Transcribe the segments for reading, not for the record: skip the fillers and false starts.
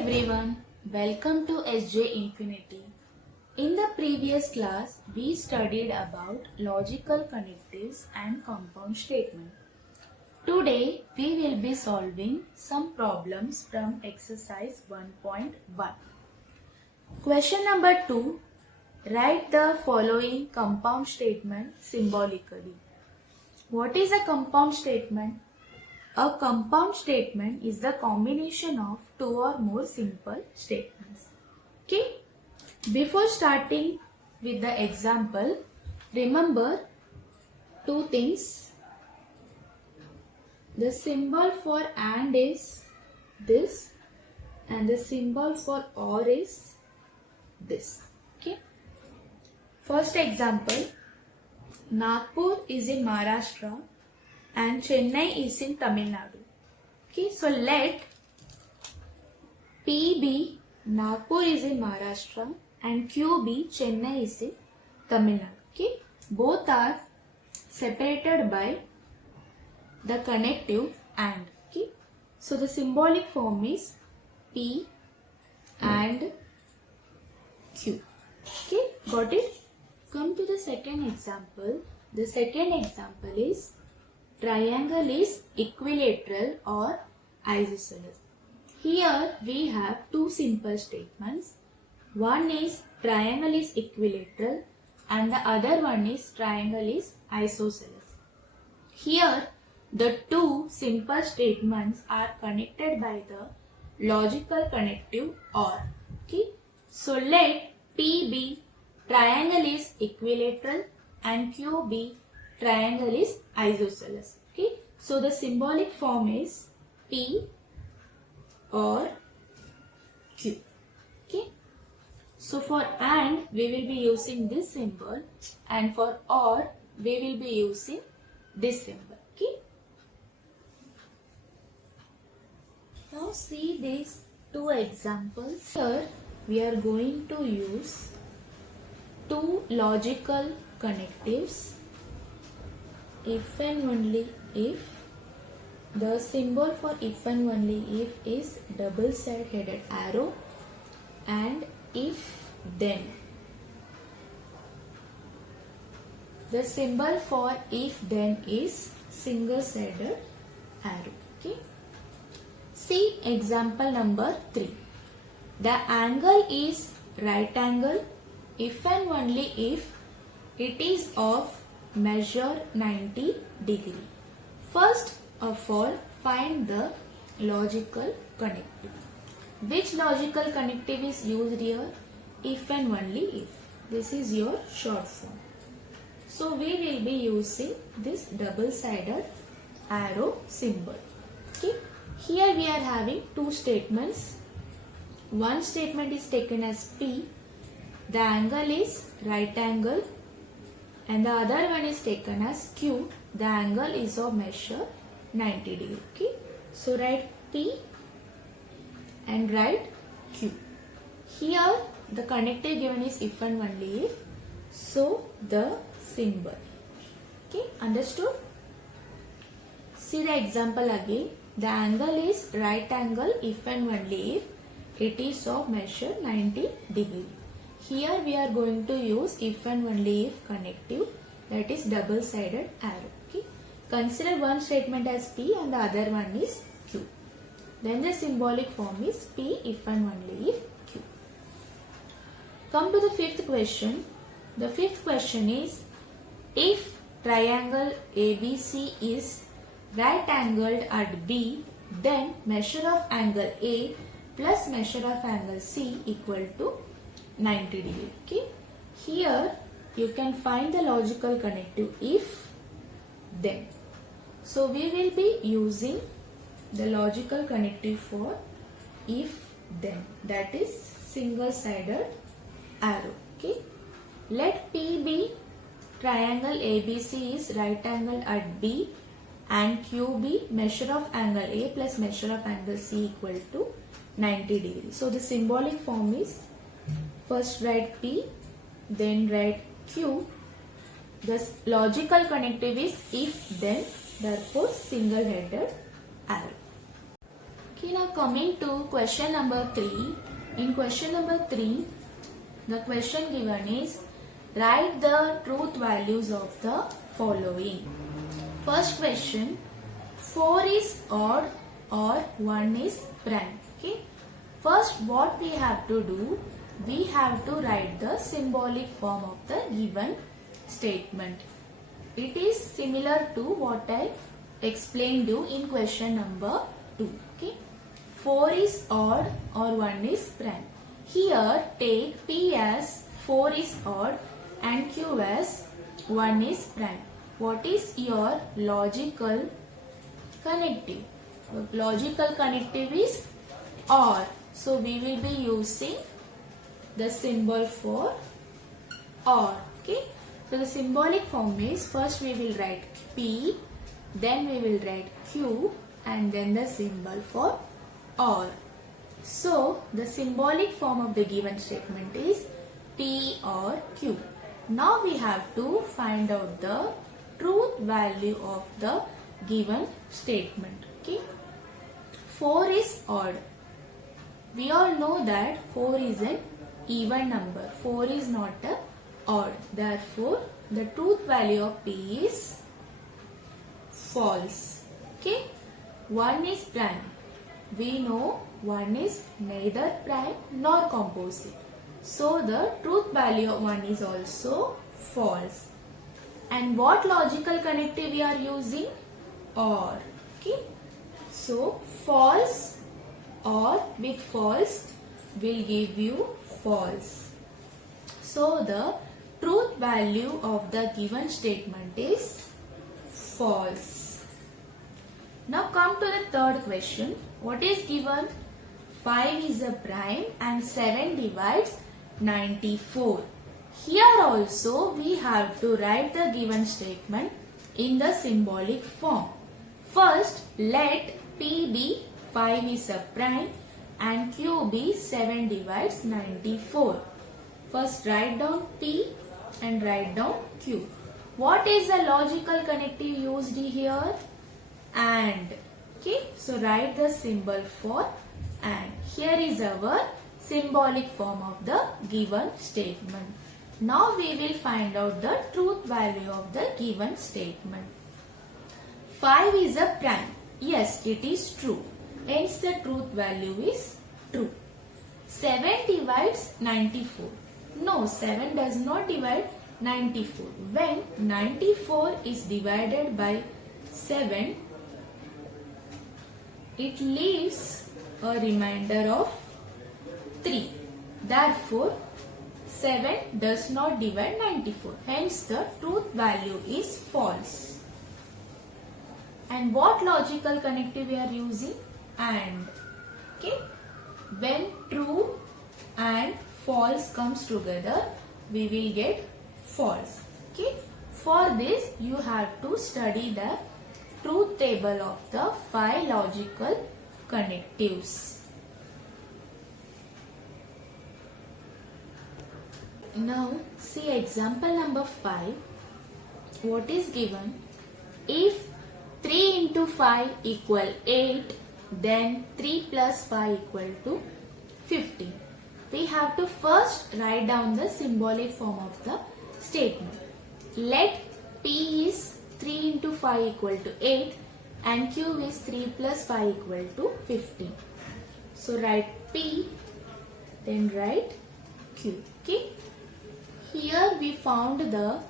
everyone, welcome to SJ Infinity. In the previous class, we studied about logical connectives and compound statement. Today, we will be solving some problems from exercise 1.1. Question number 2. Write the following compound statement symbolically. What is a compound statement? A compound statement is the combination of two or more simple statements. Okay? Before starting with the example, remember two things. The symbol for AND is this and the symbol for OR is this. Okay? First example, Nagpur is in Maharashtra and Chennai is in Tamil Nadu. Okay, so let P be Nagpur is in Maharashtra and Q be Chennai is in Tamil Nadu. Okay, both are separated by the connective AND. Okay, so the symbolic form is P and Q. Okay, got it? Come to the second example. The second example is triangle is equilateral or isosceles. Here we have two simple statements. One is triangle is equilateral and the other one is triangle is isosceles. Here the two simple statements are connected by the logical connective OR. Okay? So let P be triangle is equilateral and Q be triangle is isosceles. Okay, so the symbolic form is P or Q. Okay, so for AND we will be using this symbol and for OR we will be using this symbol. Okay, now see these two examples. Here we are going to use two logical connectives. If and only if. The symbol for if and only if is double side headed arrow and if then. The symbol for if then is single sided arrow. Okay. See example number 3. The angle is right angle if and only if it is of measure 90 degree. First of all, find the logical connective. Which logical connective is used here? If and only if. This is your short form. So we will be using this double-sided arrow symbol. Okay. Here we are having two statements. One statement is taken as P. The angle is right angle. And the other one is taken as Q. The angle is of measure 90 degree. Okay. So write P and write Q. Here the connective given is if and only if. So the symbol. Okay. Understood? See the example again. The angle is right angle if and only if it is of measure 90 degree. Here we are going to use if and only if connective, that is double sided arrow. Okay. Consider one statement as P and the other one is Q. Then the symbolic form is P if and only if Q. Come to the fifth question. The fifth question is if triangle ABC is right angled at B, then measure of angle A plus measure of angle C equal to 90 degree. Okay. Here you can find the logical connective if then. So we will be using the logical connective for if then, that is single sided arrow. Okay. Let P be triangle ABC is right angle at B and Q be measure of angle A plus measure of angle C equal to 90 degree. So the symbolic form is first write P, then write Q. The logical connective is if then, therefore single headed arrow. Okay, now coming to question number 3. In question number 3, the question given is write the truth values of the following. First question, 4 is odd or 1 is prime. Okay. First what we have to do, we have to write the symbolic form of the given statement. It is similar to what I explained you in question number 2. Okay. 4 is odd or 1 is prime. Here take P as 4 is odd and Q as 1 is prime. What is your logical connective? Logical connective is OR. So we will be using the symbol for OR. Okay. So the symbolic form is, first we will write P, then we will write Q, and then the symbol for OR. So the symbolic form of the given statement is P or Q. Now we have to find out the truth value of the given statement. Okay. 4 is odd. We all know that 4 is an even number. 4 is not a odd. Therefore, the truth value of P is false. Okay. 1 is prime. We know 1 is neither prime nor composite. So, the truth value of 1 is also false. And what logical connective we are using? OR. Okay. So, false or with false will give you false. So, the truth value of the given statement is false. Now come to the third question. What is given? 5 is a prime and 7 divides 94. Here also we have to write the given statement in the symbolic form. First, let P be 5 is a prime and Q be 7 divides 94. First write down P and write down Q. What is the logical connective used here? AND. Okay, so write the symbol for AND. Here is our symbolic form of the given statement. Now we will find out the truth value of the given statement. 5 is a prime. Yes, it is true. Hence the truth value is true. 7 divides 94. No, 7 does not divide 94. When 94 is divided by 7, it leaves a remainder of 3. Therefore, 7 does not divide 94. Hence, the truth value is false. And what logical connective we are using? AND. Okay. When true and false comes together, we will get false. Okay. For this, you have to study the truth table of the 5 logical connectives. Now, see example number 5. What is given? If 3 into 5 equal 8, then 3 plus 5 equal to 15. We have to first write down the symbolic form of the statement. Let P is 3 into 5 equal to 8 and Q is 3 plus 5 equal to 15. So write P, then write Q. Okay. Here we found the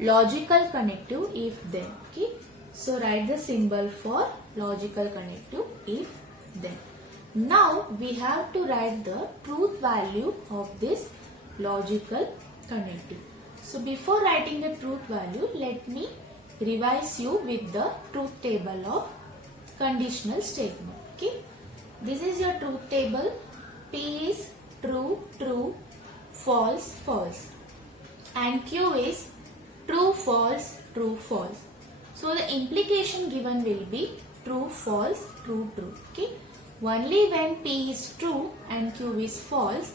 logical connective if then. Okay. So write the symbol for logical connective if then. Now we have to write the truth value of this logical connective. So before writing the truth value, let me revise you with the truth table of conditional statement. Okay. This is your truth table. P is true, true, false, false. And Q is true, false, true, false. So the implication given will be true, false, true, true. Okay. Only when P is true and Q is false,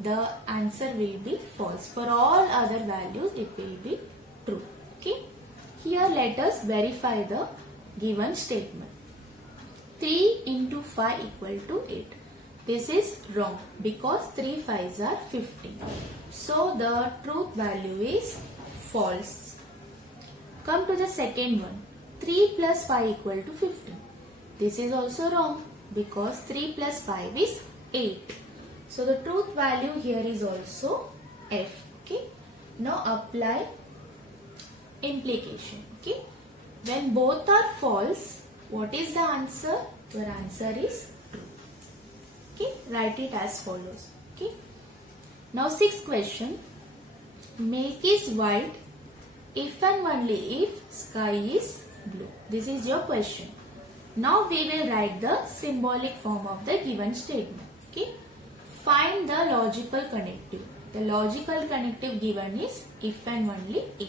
the answer will be false. For all other values, it will be true. Okay. Here let us verify the given statement. 3 into 5 equal to 8. This is wrong because 3 5s are 15. So the truth value is false. Come to the second one. 3 plus 5 equal to 15. This is also wrong because 3 plus 5 is 8. So the truth value here is also F. Okay. Now apply implication. Okay. When both are false, what is the answer? Your answer is true. Okay. Write it as follows. Okay. Now sixth question. Milk is white if and only if sky is blue. This is your question. Now we will write the symbolic form of the given statement. Okay. Find the logical connective. The logical connective given is if and only if.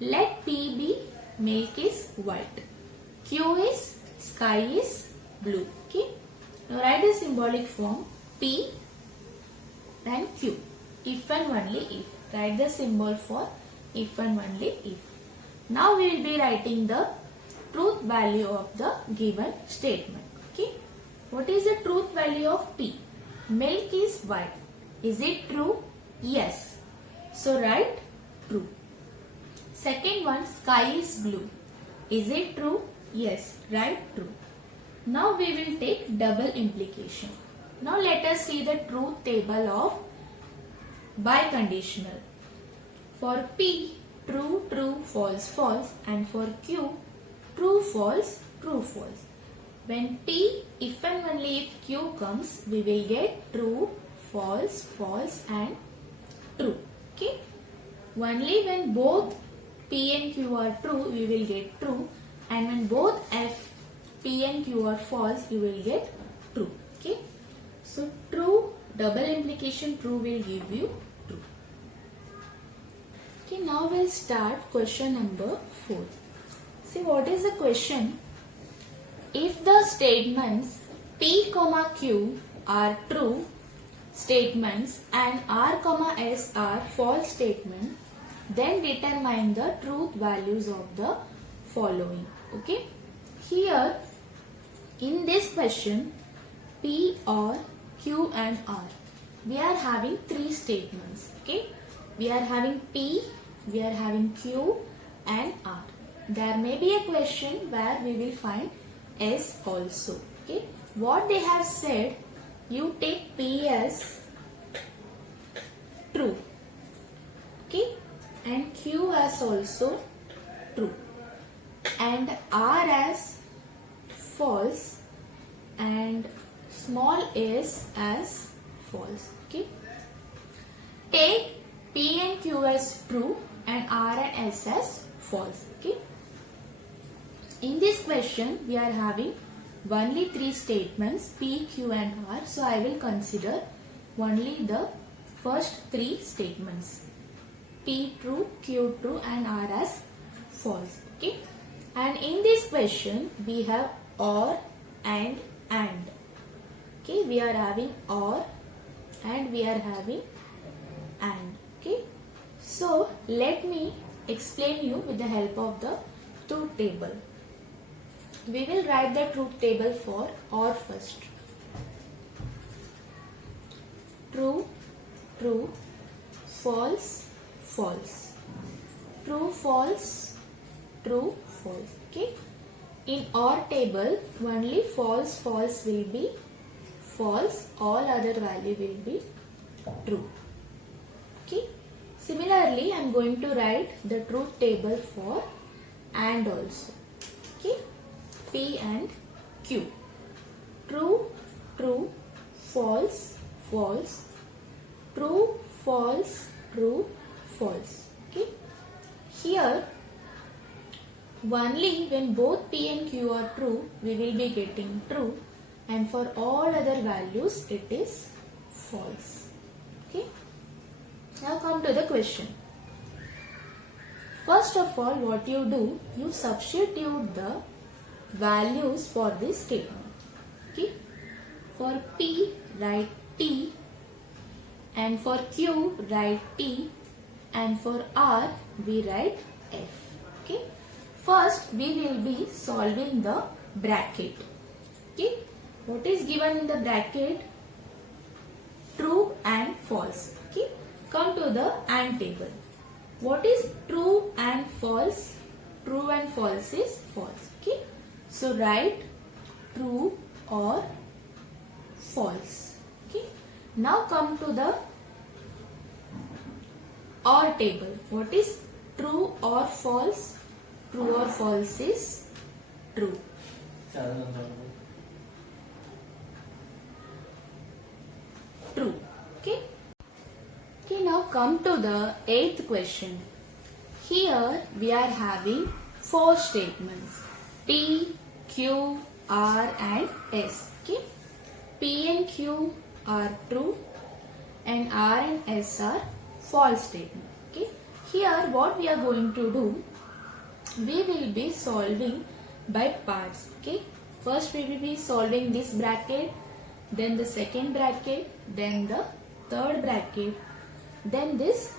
Let P be milk is white. Q is sky is blue. Okay. Now write the symbolic form P and Q. If and only if. Write the symbol for if and only if. Now we will be writing the truth value of the given statement. Okay. What is the truth value of P? Milk is white. Is it true? Yes. So write true. Second one, sky is blue. Is it true? Yes. Write true. Now we will take double implication. Now let us see the truth table of biconditional. For P, true, true, false, false, and for Q, true, false, true, false. When P, if and only if Q comes, we will get true, false, false and true. Okay. Only when both P and Q are true, we will get true. And when both F, P and Q are false, you will get true. Okay. So true, double implication true will give you true. Okay, now we'll start question number 4. See what is the question? If the statements P, Q are true statements and R, S are false statements, then determine the truth values of the following. Okay. Here in this question, P or Q and R, we are having three statements. Okay. We are having P, we are having Q and R. There may be a question where we will find S also. Okay. What they have said, you take P as true. Okay. And Q as also true. And R as false and small s as false. Okay. Take P and Q as true and R and S as false. Okay. In this question, we are having only three statements P, Q and R. So I will consider only the first three statements. P true, Q true and R as false. Okay. And in this question, we have or and. Okay. We are having or and we are having and. Okay. So let me explain you with the help of the truth table. We will write the truth table for or first. True, true, false, false. True, false, true, false. Okay. In or table, only false, false will be false. All other value will be true. Okay. Similarly, I am going to write the truth table for and also. Okay. P and Q. True, true, false, false. True, false, true, false. Okay. Here, only when both P and Q are true, we will be getting true. And for all other values, it is false. Okay. Now come to the question. First of all, what you do, you substitute the values for this statement. Okay. For P, write T, and for Q, write T, and for R, we write F. Okay. First, we will be solving the bracket. Okay, what is given in the bracket? True and false. Okay, come to the AND table. What is true and false? True and false is false. Okay, so write true or false. Okay, now come to the OR table. What is true or false? True or false is true. True. Okay. Okay, now come to the 8th question. Here we are having 4 statements. P, Q, R and S. Okay. P and Q are true and R and S are false statement. Okay. Here what we are going to do, we will be solving by parts. Okay. First we will be solving this bracket, then the second bracket, then the third bracket, then this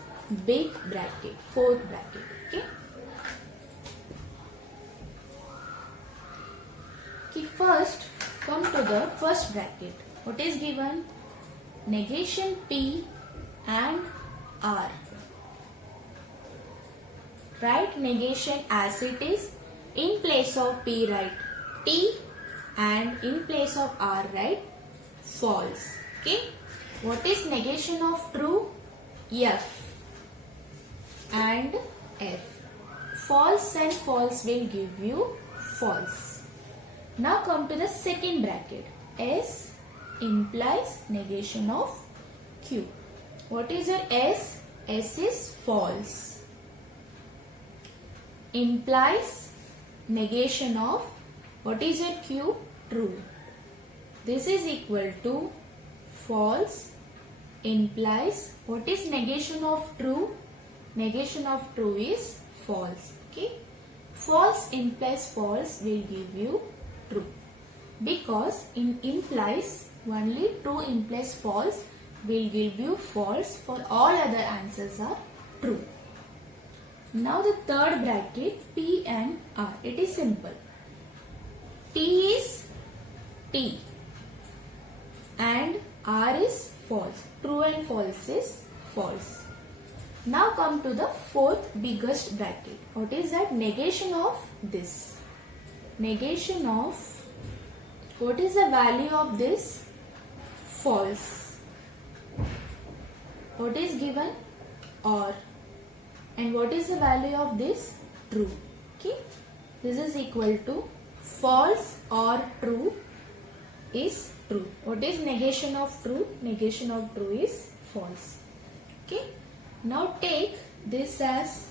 big bracket, fourth bracket. Okay. Okay, first come to the first bracket. What is given? Negation P and R. Write negation as it is. In place of P write T and in place of R write false. Okay. What is negation of true? F and F. False and false will give you false. Now come to the second bracket. S implies negation of Q. What is your S? S is false. Implies negation of, what is your Q? True. This is equal to false implies, what is negation of true? Negation of true is false. Okay. False implies false will give you true. Because in implies only true implies false will give you false. For all other answers are true. Now the third bracket P and R. It is simple. T is T and R is false. True and false is false. Now come to the fourth biggest bracket. What is that? Negation of this. Negation of, what is the value of this? False. What is given? OR. And what is the value of this? True. Okay. This is equal to false or true is true. What is negation of true? Negation of true is false. Okay. Now take this as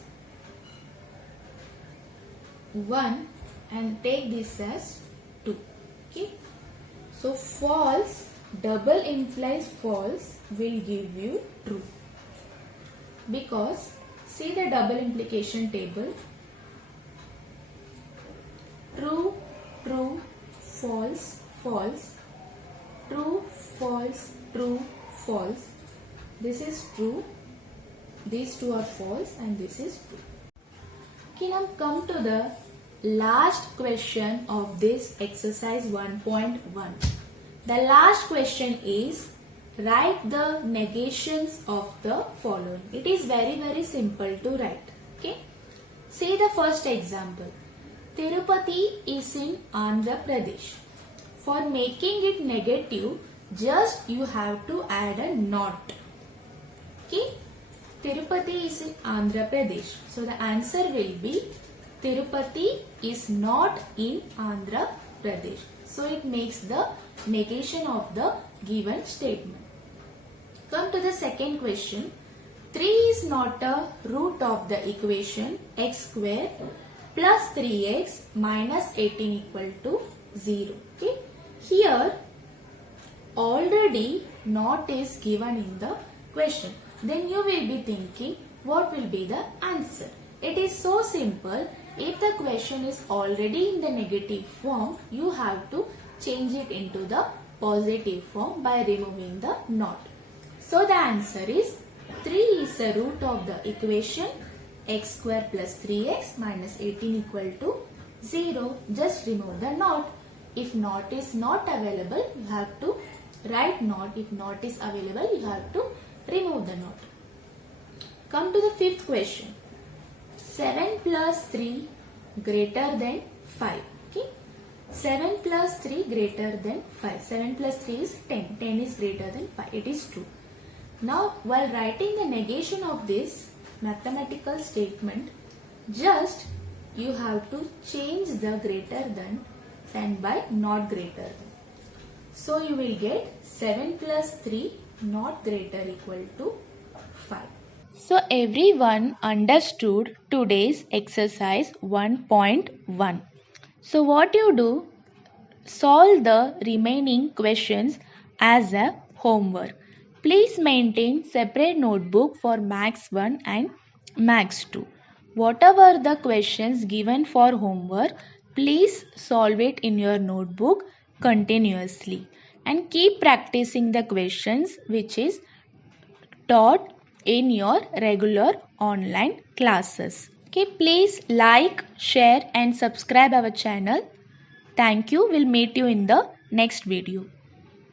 1 and take this as 2. Okay. So false double implies false will give you true. Because see the double implication table. True, true, false, false. True, false, true, false. This is true. These two are false and this is true. Okay, now come to the last question of this exercise 1.1. The last question is write the negations of the following. It is very simple to write. Okay. See the first example. Tirupati is in Andhra Pradesh. For making it negative, just you have to add a not. Okay. Tirupati is in Andhra Pradesh. So the answer will be Tirupati is not in Andhra Pradesh. So it makes the negation of the given statement. Come to the second question. 3 is not a root of the equation x square plus 3x minus 18 equal to 0. Okay. Here already not is given in the question. Then you will be thinking what will be the answer. It is so simple. If the question is already in the negative form, you have to change it into the positive form by removing the not. So the answer is 3 is the root of the equation x square plus 3x minus 18 equal to 0. Just remove the not. If not is not available, you have to write not. If not is available, you have to remove the not. Come to the fifth question. 7 plus 3 greater than 5. Okay. 7 plus 3 greater than 5. 7 plus 3 is 10. 10 is greater than 5. It is true. Now, while writing the negation of this mathematical statement, just you have to change the greater than sign by not greater than. So, you will get 7 plus 3 not greater equal to 5. So, everyone understood today's exercise 1.1. So, what you do? Solve the remaining questions as a homework. Please maintain separate notebook for Max 1 and Max 2. Whatever the questions given for homework, please solve it in your notebook continuously and keep practicing the questions which is taught in your regular online classes. Okay, please like, share and subscribe our channel. Thank you. We'll meet you in the next video.